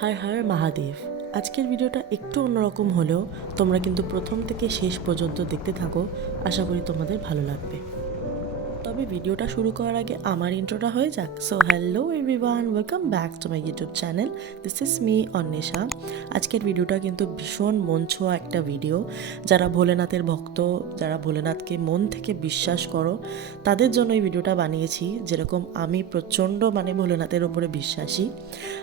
হর হর মহাদেব। আজকের ভিডিওটা একটু অন্যরকম হলেও তোমরা কিন্তু প্রথম থেকে শেষ পর্যন্ত দেখতে থাকো, আশা করি তোমাদের ভালো লাগবে। তবে ভিডিওটা শুরু করার আগে আমার ইন্ট্রোটা হয়ে যাক। So hello everyone, welcome back to my YouTube channel. This is me Anwesha. আজকের ভিডিওটা কিন্তু ভীষণ মন ছোঁয়া একটা ভিডিও। যারা ভোলেনাথের ভক্ত, যারা ভোলেনাথকে মন থেকে বিশ্বাস করো, তাদের জন্য এই ভিডিওটা বানিয়েছি। যেরকম আমি প্রচণ্ড ভোলেনাথের ওপরে বিশ্বাসী।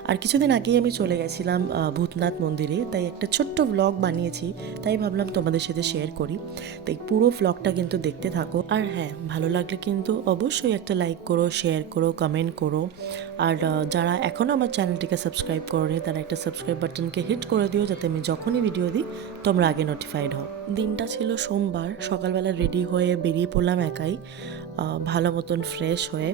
আর কিছুদিন আগেই আমি চলে গেছিলাম ভূতনাথ মন্দিরে, তাই একটা ছোট্ট ব্লগ বানিয়েছি, তাই ভাবলাম তোমাদের সাথে শেয়ার করি। তাই পুরো ব্লগটা কিন্তু দেখতে থাকো। আর হ্যাঁ, ভালো লাগলে কিন্তু অবশ্যই একটা লাইক করো, শেয়ার করো, কমেন্ট করো। আর যারা এখনও আমার চ্যানেলটিকে সাবস্ক্রাইব করোনি, তারা একটা সাবস্ক্রাইব বাটনকে হিট করে দিও, যাতে আমি যখনই ভিডিও দিই তোমরা আগে নোটিফাইড হও। দিনটা ছিল সোমবার, সকালবেলা রেডি হয়ে বেরিয়ে পড়লাম একাই, ভালো মতন ফ্রেশ হয়ে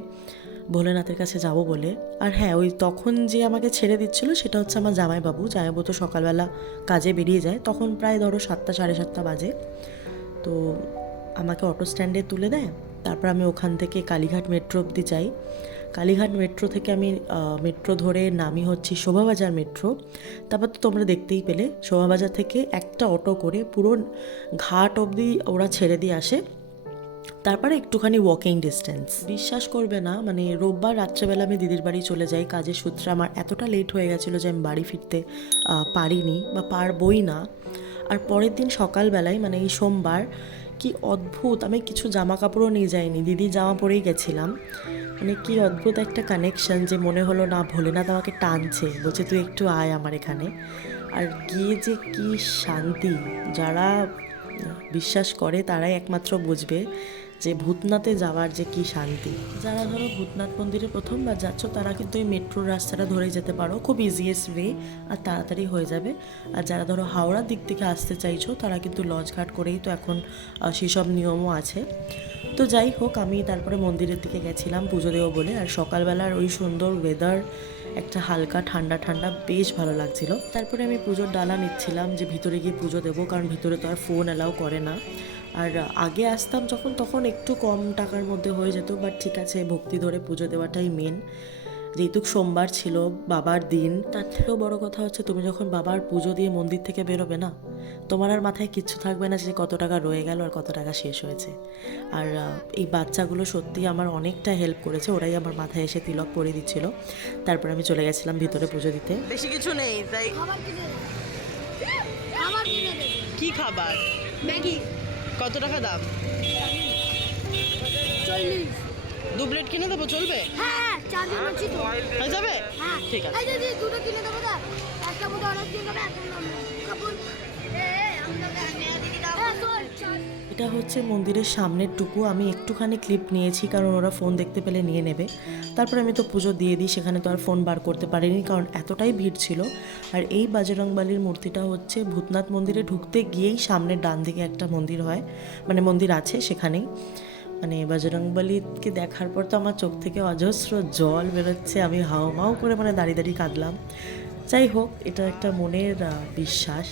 ভোলেনাথের কাছে যাব বলে। আর হ্যাঁ, ওই তখন যে আমাকে ছেড়ে দিচ্ছিল সেটা হচ্ছে আমার জামাইবাবু। জামাইবাবু তো সকালবেলা কাজে বেরিয়ে যায়, তখন প্রায় ধরো 7টা 7:30 বাজে। তো আমাকে অটো স্ট্যান্ডে তুলে দেয়, তারপর আমি ওখান থেকে কালীঘাট মেট্রো অবধি যাই। কালীঘাট মেট্রো থেকে আমি মেট্রো ধরে নামি হচ্ছি শোভাবাজার মেট্রো। তারপর তো তোমরা দেখতেই পেলে, শোভাবাজার থেকে একটা অটো করে পুরো ঘাট অবধি ওরা ছেড়ে দিয়ে আসে। তারপরে একটুখানি ওয়াকিং ডিস্টেন্স। বিশ্বাস করবে না, রোববার রাত্রেবেলা আমি দিদির বাড়ি চলে যাই কাজের সূত্রে। আমার এতটা লেট হয়ে গেছিলো যে আমি বাড়ি ফিরতে পারিনি বা পারবই না। আর পরের দিন সকালবেলায় এই সোমবার, কি অদ্ভুত, আমি কিছু জামা কাপড়ও নিয়ে যাইনি, দিদির জামা পরেই গেছিলাম। কি অদ্ভুত একটা কানেকশন, যে মনে হলো না ভোলেনাথ আমাকে টানছে, বলছে তুই একটু আয় আমার এখানে। আর গিয়ে যে কি শান্তি, যারা বিশ্বাস করে তারাই একমাত্র বুঝবে যে ভূতনাথে যাওয়ার যে কি শান্তি। যারা ধরো ভূতনাথ মন্দিরে প্রথমবার যাচ্ছ, তারা কিন্তু এই মেট্রোর রাস্তাটা ধরে যেতে পারো, খুব ইজিয়েস্ট ওয়ে, আর তাড়াতাড়ি হয়ে যাবে। আর যারা ধরো হাওড়ার দিক থেকে আসতে চাইছো, তারা কিন্তু লঞ্চঘাট করেই তো এখন সেসব নিয়মও আছে। তো যাই হোক, আমি তারপরে মন্দিরের দিকে গেছিলাম পুজো দেবো বলে। আর সকালবেলার ওই সুন্দর ওয়েদার, একটা হালকা ঠান্ডা ঠান্ডা, বেশ ভালো লাগছিল। তারপরে আমি পুজোর ডালা নিচ্ছিলাম যে ভিতরে গিয়ে পুজো দেবো, কারণ ভিতরে তো আর ফোন অ্যালাউ করে না। আর আগে আসতাম যখন, তখন একটু কম টাকার মধ্যে হয়ে যেত, বাট ঠিক আছে, ভক্তি ধরে পুজো দেওয়াটাই মেন। যেহেতু সোমবার ছিল, বাবার দিন, তার থেকেও বড় কথা হচ্ছে তুমি যখন বাবার পুজো দিয়ে মন্দির থেকে বেরোবে না, তোমার আর মাথায় কিচ্ছু থাকবে না যে কত টাকা রয়ে গেল আর কত টাকা শেষ হয়েছে। আর এই বাচ্চাগুলো সত্যি আমার অনেকটা হেল্প করেছে, ওরাই আমার মাথায় এসে তিলক পরিয়ে দিচ্ছিল। তারপর আমি চলে গেছিলাম ভিতরে পুজো দিতে। বেশি কিছু নেই তাই। কি খাবার? ম্যাগি। কত টাকা দাম? 40। 2 প্লেট কিনে দেবো, চলবে? হ্যাঁ, 4 জন আছি তো। হয়ে যাবে? হ্যাঁ, ঠিক আছে। এই যে দুটো কিনে দেবো না। একটা মতো অনেক দিয়ে দেবে, একটা কাপড়। এটা হচ্ছে মন্দিরের সামনের টুকু, আমি একটুখানি ক্লিপ নিয়েছি, কারণ ওরা ফোন দেখতে পেলে নিয়ে নেবে। তারপর আমি তো পুজো দিয়ে দিই, সেখানে তো আর ফোন বার করতে পারিনি, কারণ এতটাই ভিড় ছিল। আর এই বাজরংবালির মূর্তিটা হচ্ছে ভূতনাথ মন্দিরে ঢুকতে গিয়েই সামনের ডান দিকে একটা মন্দির হয়, মন্দির আছে সেখানেই। বজরংবলীকে দেখার পর তো আমার চোখ থেকে অজস্র জল বেরোচ্ছে, আমি হাওমাও করে দাঁড়িয়ে দাঁড়িয়ে কাঁদলাম। যাই হোক, এটা একটা মনের বিশ্বাস,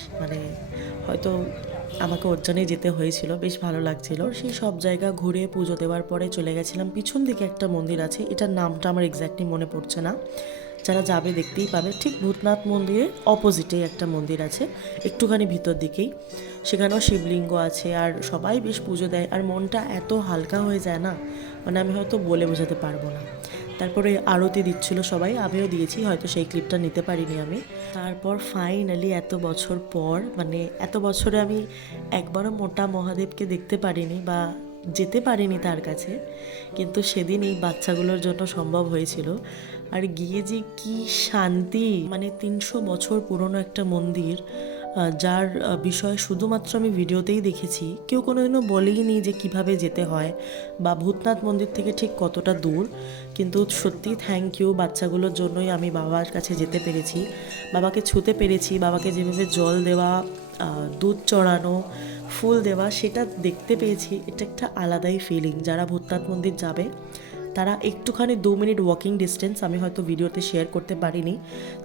হয়তো আমাকে ওর জন্যই যেতে হয়েছিল, বেশ ভালো লাগছিল। সেই সব জায়গা ঘুরে পুজো দেওয়ার পরে চলে গেছিলাম পিছন দিকে একটা মন্দির আছে, এটার নামটা আমার এক্স্যাক্টলি মনে পড়ছে না, যারা যাবে দেখতেই পাবে। ঠিক ভূতনাথ মন্দিরের অপোজিটেই একটা মন্দির আছে, একটুখানি ভিতর দিকেই, সেখানেও শিবলিঙ্গ আছে। আর সবাই বেশ পুজো দেয়, আর মনটা এত হালকা হয়ে যায় না, আমি হয়তো বলে বোঝাতে পারবো না। তারপরে আরতি দিচ্ছিল সবাই, আমিও দিয়েছি, হয়তো সেই ক্লিপটা নিতে পারিনি আমি। তারপর ফাইনালি এত বছর পর, এত বছরে আমি একবারও মোটা মহাদেবকে দেখতে পারিনি বা যেতে পারিনি তার কাছে, কিন্তু সেদিন এই বাচ্চাগুলোর জন্য সম্ভব হয়েছিল। আর গিয়ে যে কি শান্তি, 300 বছর পুরনো একটা মন্দির, যার বিষয় শুধুমাত্র আমি ভিডিওতেই দেখেছি, কেউ কোনোদিনও বলেই নি যে কিভাবে যেতে হয় বা ভূতনাথ মন্দির থেকে ঠিক কতটা দূর। কিন্তু সত্যি থ্যাংক ইউ, বাচ্চাগুলোর জন্যই আমি বাবার কাছে যেতে পেরেছি, বাবাকে ছুতে পেরেছি, বাবাকে যেভাবে জল দেওয়া, দুধ চড়ানো, ফুল দেওয়া, সেটা দেখতে পেয়েছি। এটা একটা আলাদাই ফিলিং। যারা ভূতনাথ মন্দির যাবে তারা একটুখানি 2 মিনিট ওয়াকিং ডিস্টেন্স, আমি হয়তো ভিডিওতে শেয়ার করতে পারিনি,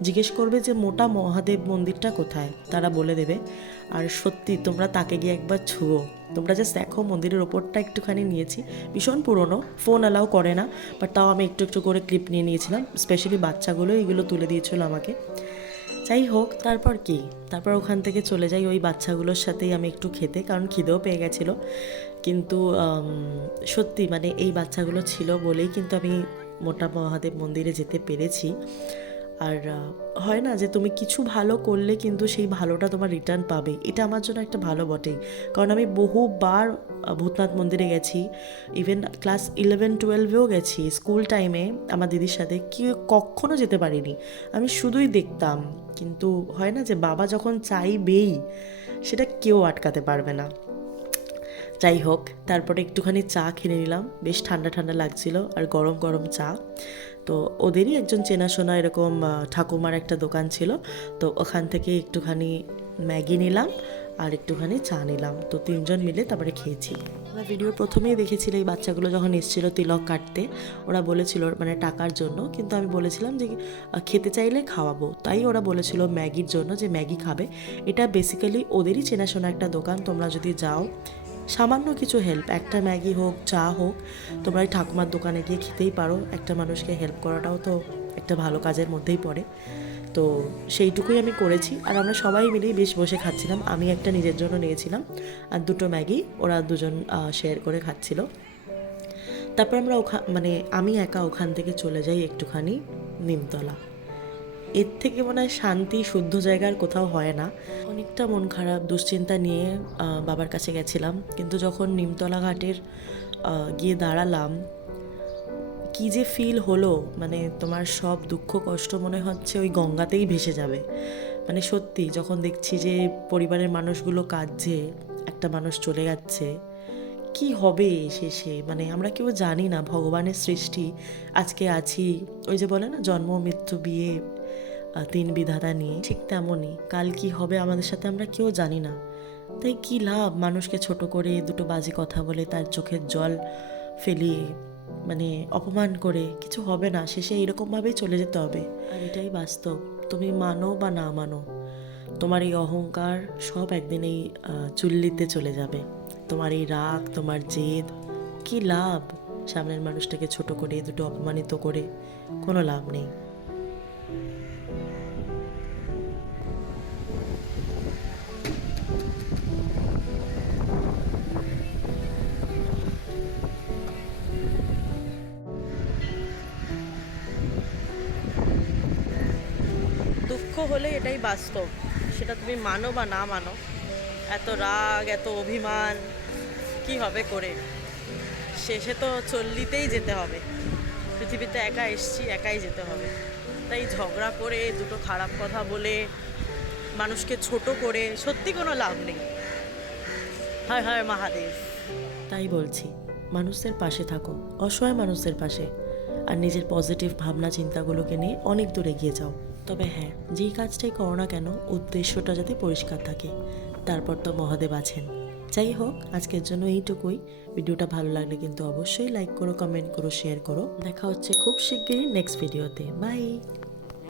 জিজ্ঞেস করবে যে মোটা মহাদেব মন্দিরটা কোথায়, তারা বলে দেবে। আর সত্যি তোমরা তাকে গিয়ে একবার ছুঁয়ো, তোমরা জাস্ট দেখো, মন্দিরের ওপরটা একটুখানি নিয়েছি, ভীষণ পুরনো, ফোন অ্যালাউ করে না, বাট তাও আমি একটু একটু করে ক্লিপ নিয়ে নিয়েছিলাম, স্পেশালি বাচ্চাগুলো এগুলো তুলে দিয়েছিল আমাকে। যাই হোক, তারপর কি, তারপর ওখান থেকে চলে যাই ওই বাচ্চাগুলোর সাথেই আমি একটু খেতে, কারণ খিদেও পেয়ে গেছিলো। কিন্তু সত্যি মানে এই বাচ্চাগুলো ছিল বলেই কিন্তু আমি মোটা মহাদেব মন্দিরে যেতে পেরেছি। আর হয় না যে তুমি কিছু ভালো করলে কিন্তু সেই ভালোটা তোমার রিটার্ন পাবে, এটা আমার জন্য একটা ভালো বটেই। কারণ আমি বহুবার ভূতনাথ মন্দিরে গেছি, ইভেন ক্লাস 11-12-এও গেছি, স্কুল টাইমে আমার দিদির সাথে, কি কখনো যেতে পারিনি, আমি শুধুই দেখতাম। কিন্তু হয় না যে বাবা যখন চাইবেই, সেটা কেউ আটকাতে পারবে না। যাই হোক, তারপরে একটুখানি চা কিনে নিলাম, বেশ ঠান্ডা ঠান্ডা লাগছিল, আর গরম গরম চা। তো ওদেরই একজন চেনাশোনা এরকম ঠাকুমার একটা দোকান ছিল, তো ওখান থেকে একটুখানি ম্যাগি নিলাম আর একটুখানি চা নিলাম, তো তিনজন মিলে তারপরে খেয়েছি। আমরা ভিডিওর প্রথমেই দেখেছিল এই বাচ্চাগুলো যখন এসেছিলো তিলক কাটতে, ওরা বলেছিল মানে টাকার জন্য, কিন্তু আমি বলেছিলাম যে খেতে চাইলে খাওয়াবো, তাই ওরা বলেছিল ম্যাগির জন্য যে ম্যাগি খাবে। এটা বেসিক্যালি ওদেরই চেনাশোনা একটা দোকান, তোমরা যদি যাও সামান্য কিছু হেল্প, একটা ম্যাগি হোক, চা হোক, তোমরা এই ঠাকুমার দোকানে গিয়ে খেতেই পারো। একটা মানুষকে হেল্প করাটাও তো একটা ভালো কাজের মধ্যেই পড়ে। তো সেইটুকুই আমি করেছি, আর আমরা সবাই মিলেই বেশ বসে খাচ্ছিলাম। আমি একটা নিজের জন্য নিয়েছিলাম, আর দুটো ম্যাগি ওরা দুজন শেয়ার করে খাচ্ছিল। তারপর আমরা মানে আমি একা ওখান থেকে চলে যাই একটুখানি নিমতলা। এর থেকে মনে হয় শান্তি শুদ্ধ জায়গার কোথাও হয় না। অনেকটা মন খারাপ দুশ্চিন্তা নিয়ে বাবার কাছে গেছিলাম, কিন্তু যখন নিমতলা ঘাটের গিয়ে দাঁড়ালাম, কি যে ফিল হলো, মানে তোমার সব দুঃখ কষ্ট মনে হচ্ছে ওই গঙ্গাতেই ভেসে যাবে। মানে সত্যি যখন দেখছি যে পরিবারের মানুষগুলো কাঁদছে, একটা মানুষ চলে যাচ্ছে, কি হবে শেষে, মানে আমরা কেউ জানি না, ভগবানের সৃষ্টি, আজকে আছি, ওই যে বলে না জন্ম মৃত্যু বিয়ে তিন বিধাতা নিয়ে, ঠিক তেমনই কাল কি হবে আমাদের সাথে আমরা কেউ জানি না। তাই কি লাভ মানুষকে ছোট করে দুটো বাজে কথা বলে তার চোখের জল ফেলিয়ে, মানে অপমান করে কিছু হবে না, শেষে এরকমভাবেই চলে যেতে হবে। আর এটাই বাস্তব, তুমি মানো বা না মানো, তোমার এই অহংকার সব একদিন এই চুল্লিতে চলে যাবে। তোমার এই রাগ, তোমার জেদ, কি লাভ সামনের মানুষটাকে ছোট করে দুটো অপমানিত করে, কোনো লাভ নেই। দুঃখ হলে এটাই বাস্তব, সেটা তুমি মানো বা না মানো। এত রাগ, এত অভিমান কি হবে করে, শেষে তো চল্লিতেই যেতে হবে। পৃথিবীতে একা এসছি, একাই যেতে হবে। তাই ঝগড়া করে দুটো খারাপ কথা বলে মানুষকে ছোট করে সত্যি কোনো লাভ নেই। হায় হায় মহাদেব। তাই বলছি, মানুষদের পাশে থাকো, অসহায় মানুষদের পাশে, আর নিজের পজিটিভ ভাবনা চিন্তাগুলোকে নিয়ে অনেক দূর এগিয়ে যাও। তবে হ্যাঁ, যেই কাজটাই করো না কেন উদ্দেশ্যটা যাতে পরিষ্কার থাকে, তারপর তো মহাদেব আছেন। যাই হোক, আজকের জন্য এইটুকুই। ভিডিওটা ভালো লাগলে কিন্তু অবশ্যই লাইক করো, কমেন্ট করো, শেয়ার করো। দেখা হচ্ছে খুব শিগগিরই নেক্সট ভিডিওতে। বাই।